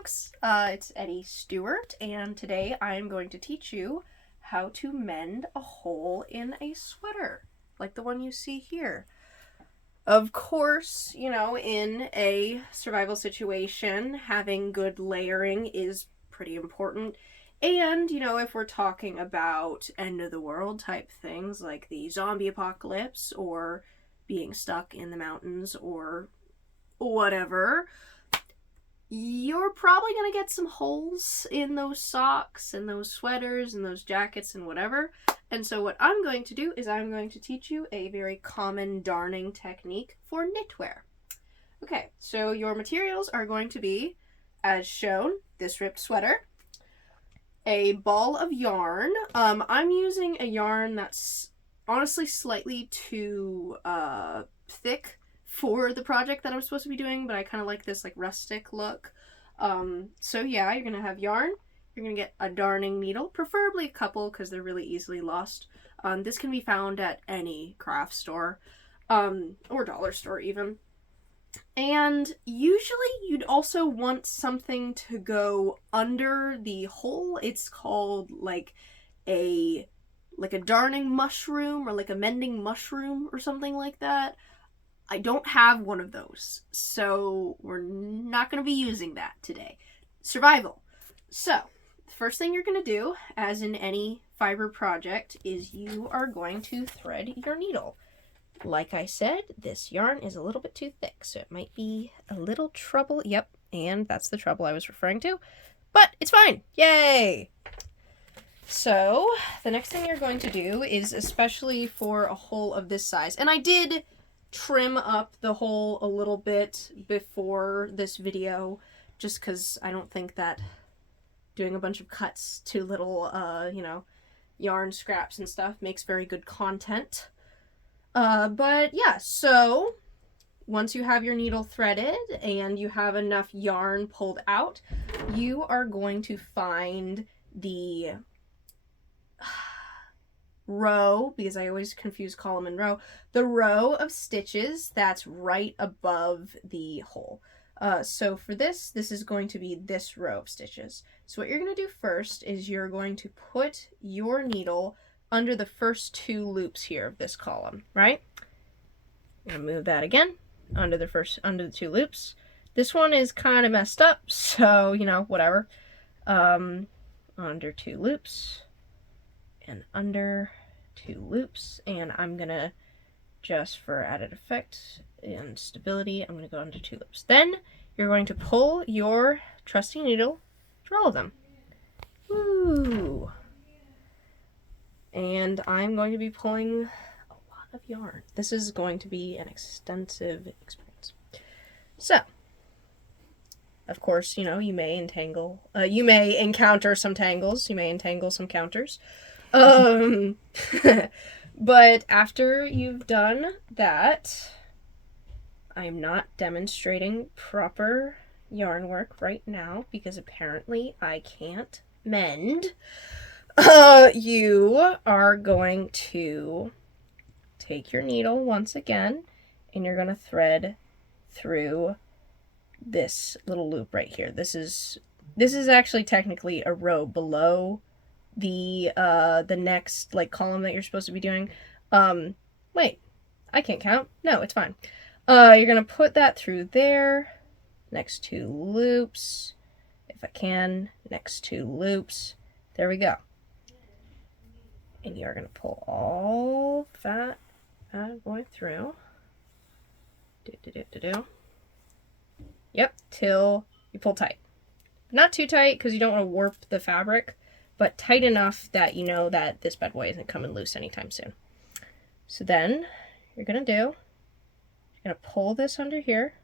folks, it's Eddie Stewart, and today I am going to teach you how to mend a hole in a sweater, like the one you see here. Of course, in a survival situation, having good layering is pretty important. And, if we're talking about end of the world type things like the zombie apocalypse or being stuck in the mountains or whatever, you're probably going to get some holes in those socks and those sweaters and those jackets and whatever. And so what I'm going to do is I'm going to teach you a very common darning technique for knitwear. Okay, so your materials are going to be, as shown, this ripped sweater, a ball of yarn. I'm using a yarn that's honestly slightly too thick for the project that I'm supposed to be doing, but I kind of like this like rustic look. So yeah, you're gonna have yarn. You're gonna get a darning needle, preferably a couple because they're really easily lost. This can be found at any craft store, or dollar store even. And usually you'd also want something to go under the hole. It's called like a darning mushroom or like a mending mushroom or something like that. I don't have one of those, so we're not going to be using that today. Survival. So, the first thing you're going to do, as in any fiber project, is you are going to thread your needle. Like I said, this yarn is a little bit too thick, so it might be a little trouble. Yep, and that's the trouble I was referring to, but it's fine. Yay! So, the next thing you're going to do is, especially for a hole of this size, and I did trim up the hole a little bit before this video, just because I don't think that doing a bunch of cuts to little, yarn scraps and stuff makes very good content. But yeah, so once you have your needle threaded and you have enough yarn pulled out, you are going to find the row, because I always confuse column and row, the row of stitches that's right above the hole. So for this is going to be this row of stitches. So what you're going to do first is you're going to put your needle under the first two loops here of this column, right? I'm going to move that again, under the two loops. This one is kind of messed up, so, whatever. Under two loops, and under two loops, and I'm gonna, just for added effect and stability, I'm gonna go under two loops. Then you're going to pull your trusty needle through all of them. Woo! And I'm going to be pulling a lot of yarn. This is going to be an extensive experience. So, of course, you may encounter some tangles, you may entangle some counters. But after you've done that, I'm not demonstrating proper yarn work right now because apparently I can't mend. You are going to take your needle once again and you're going to thread through this little loop right here. This is actually technically a row below the next column that you're supposed to be doing. Wait, I can't count. No, it's fine. You're gonna put that through there, next two loops, if I can, next two loops. There we go. And you're gonna pull all that boy through. Yep, till you pull tight. Not too tight because you don't want to warp the fabric, but tight enough that you know that this bad boy isn't coming loose anytime soon. So then you're going to pull this under here.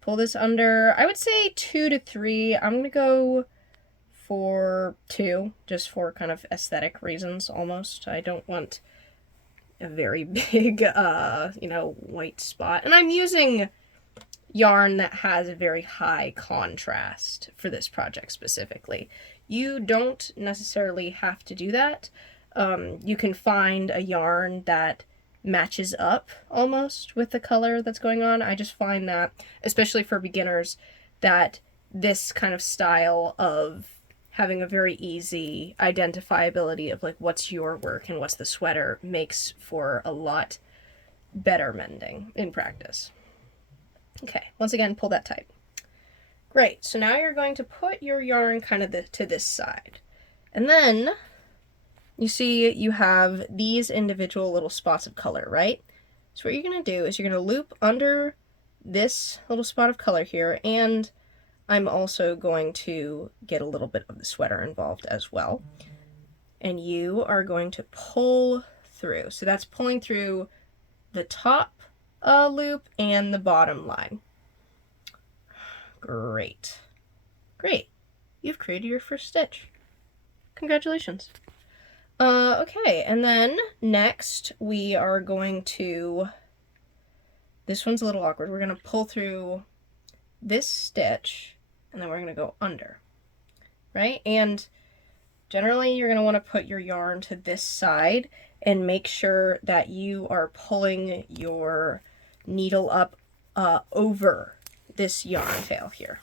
Pull this under, I would say 2 to 3. I'm going to go for 2, just for kind of aesthetic reasons almost. I don't want a very big, white spot. And I'm using yarn that has a very high contrast for this project specifically. You don't necessarily have to do that. You can find a yarn that matches up almost with the color that's going on. I just find that, especially for beginners, that this kind of style of having a very easy identifiability of like what's your work and what's the sweater makes for a lot better mending in practice. Okay, once again, pull that tight. Great, so now you're going to put your yarn kind of to this side. And then you see you have these individual little spots of color, right? So what you're going to do is you're going to loop under this little spot of color here, and I'm also going to get a little bit of the sweater involved as well. And you are going to pull through. So that's pulling through the top loop and the bottom line. Great. Great. You've created your first stitch. Congratulations. Okay, and then next we are going to, this one's a little awkward. We're going to pull through this stitch and then we're going to go under, right? And generally you're going to want to put your yarn to this side and make sure that you are pulling your needle up over this yarn tail here.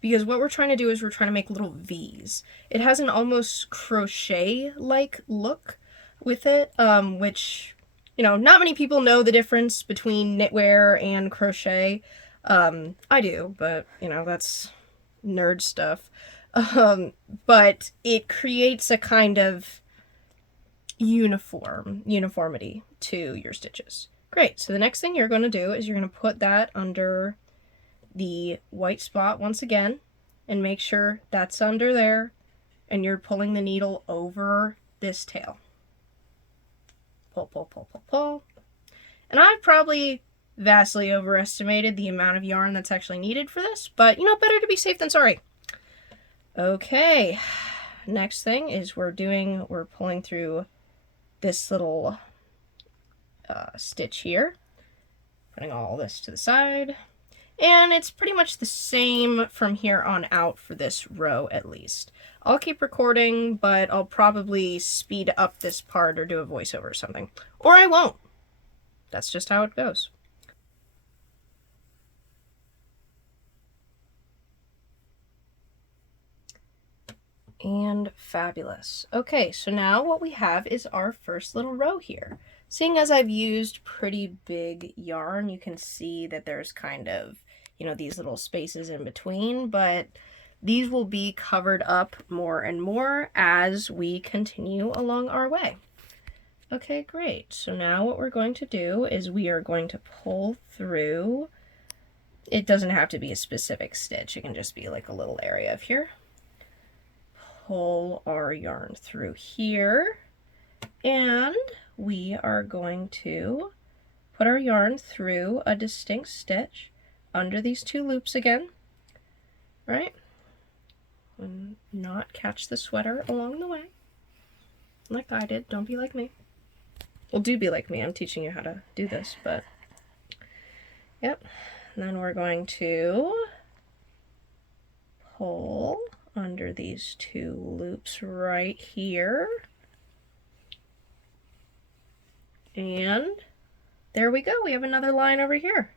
Because what we're trying to do is we're trying to make little V's. It has an almost crochet-like look with it, which, you know, not many people know the difference between knitwear and crochet. I do, but, you know, that's nerd stuff. But it creates a kind of uniformity to your stitches. Great, so the next thing you're going to do is you're going to put that under the white spot once again and make sure that's under there and you're pulling the needle over this tail. Pull, pull, pull, pull, pull. And I've probably vastly overestimated the amount of yarn that's actually needed for this, but you know, better to be safe than sorry. Okay, next thing is we're pulling through this little stitch here, putting all this to the side. And it's pretty much the same from here on out for this row at least. I'll keep recording, but I'll probably speed up this part or do a voiceover or something. Or I won't. That's just how it goes. And fabulous. Okay, so now what we have is our first little row here. Seeing as I've used pretty big yarn, you can see that there's kind of, you know, these little spaces in between, but these will be covered up more and more as we continue along our way. Okay, great. So now what we're going to do is we are going to pull through. It doesn't have to be a specific stitch. It can just be like a little area of here. Pull our yarn through here, and we are going to put our yarn through a distinct stitch under these two loops again, right? And not catch the sweater along the way like I did. Don't be like me. Well, do be like me. I'm teaching you how to do this, but yep. And then we're going to pull under these two loops right here. And there we go. We have another line over here.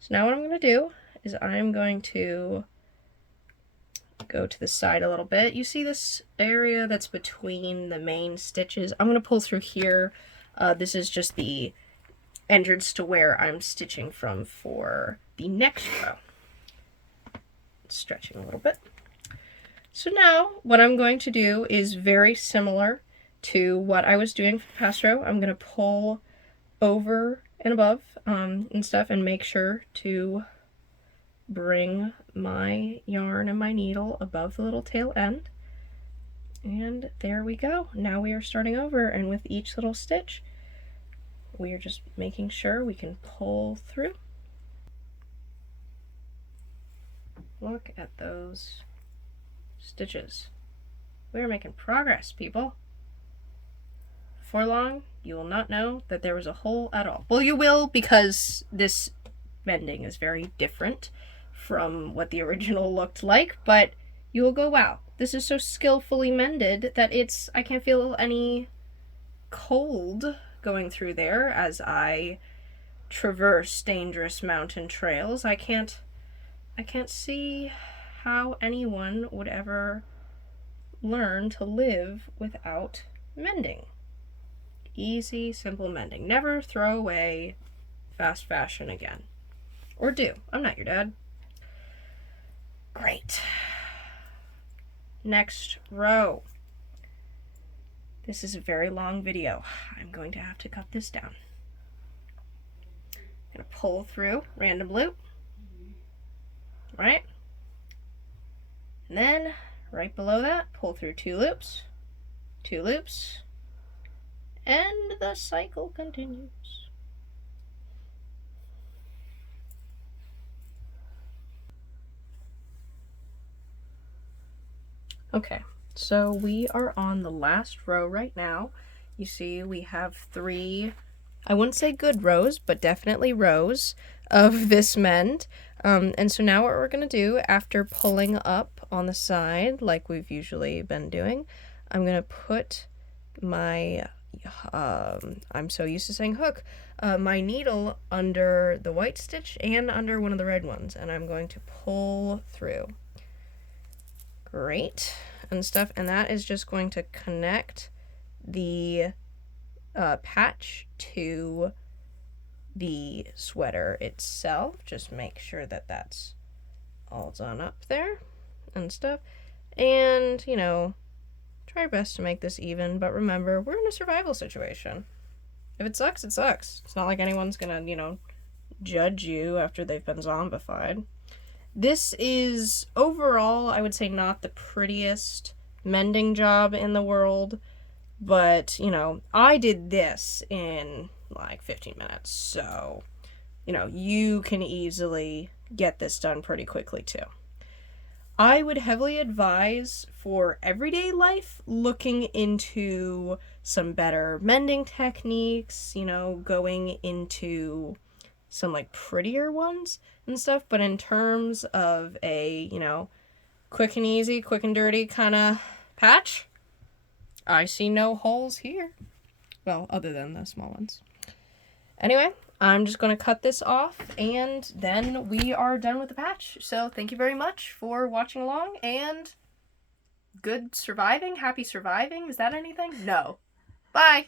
So now what I'm going to do is I'm going to go to the side a little bit. You see this area that's between the main stitches? I'm going to pull through here. This is just the entrance to where I'm stitching from for the next row. Stretching a little bit. So now what I'm going to do is very similar to what I was doing for the past row. I'm going to pull over and above and stuff and make sure to bring my yarn and my needle above the little tail end. And there we go. Now we are starting over, and with each little stitch we are just making sure we can pull through. Look at those stitches. We are making progress, people. For long, you will not know that there was a hole at all. Well, you will, because this mending is very different from what the original looked like, but you will go, wow, this is so skillfully mended that I can't feel any cold going through there as I traverse dangerous mountain trails. I can't I can't see how anyone would ever learn to live without mending. Easy, simple mending. Never throw away fast fashion again. Or do. I'm not your dad. Great. Next row. This is a very long video. I'm going to have to cut this down. I'm going to pull through random loop. Right? And then right below that, pull through 2 loops, and the cycle continues. Okay, so we are on the last row right now. You see we have 3, I wouldn't say good rows, but definitely rows of this mend. And so now what we're going to do, after pulling up on the side like we've usually been doing, I'm going to put my, I'm so used to saying hook, my needle under the white stitch and under one of the red ones, and I'm going to pull through. Great. And stuff, and that is just going to connect the patch to the sweater itself. Just make sure that that's all done up there and stuff. And, you know, try your best to make this even, but remember, we're in a survival situation. If it sucks, it sucks. It's not like anyone's gonna, you know, judge you after they've been zombified. This is, overall, I would say not the prettiest mending job in the world, but, you know, I did this in like 15 minutes, so, you know, you can easily get this done pretty quickly too. I would heavily advise for everyday life looking into some better mending techniques, you know, going into some like prettier ones and stuff, but in terms of a, you know, quick and easy, quick and dirty kind of patch, I see no holes here. Well, other than the small ones. Anyway, I'm just going to cut this off, and then we are done with the patch. So thank you very much for watching along, and good surviving, happy surviving. Is that anything? No. Bye.